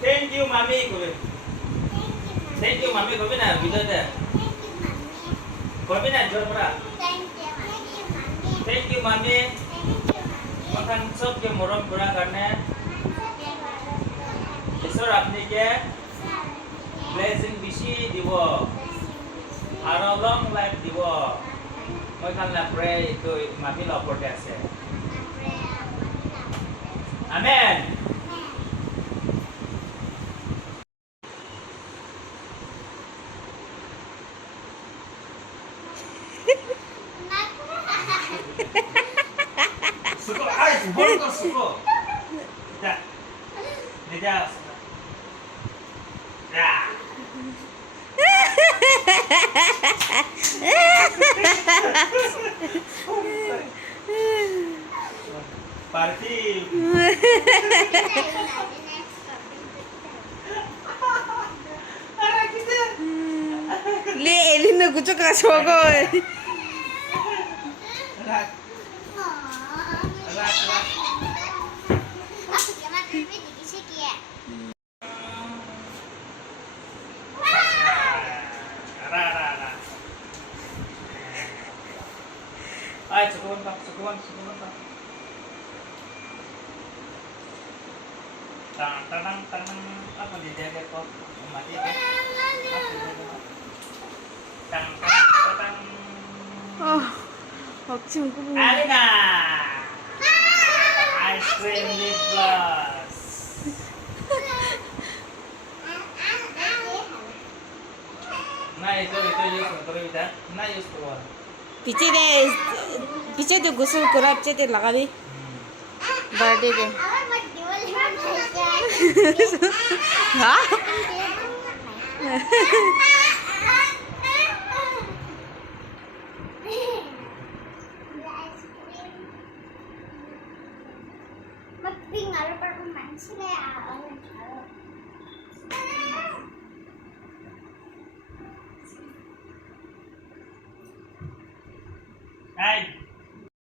Thank you, mommy. Thank you, mommy. Kau bina video deh. Kau bina jual berapa? Thank you, mommy. Makan sop yang murah murah karena ঈশ্বর আপনাকে blessing বেশি দিব আর long life দিব মই খালা pray তো মামি লপটে আছে amen suko ay bol ko suko ya dia ya party ले एलिन में कुछ का छोगो ay sukuan pak tanang apa di jaket kok mati kan tang 억지 웃고 보고 Alina ice cream lip gloss nah itu use untuk kita nah use keluar पीछे दे गुस्सा गुलाब दे लगा भी birthday दे हाँ Hey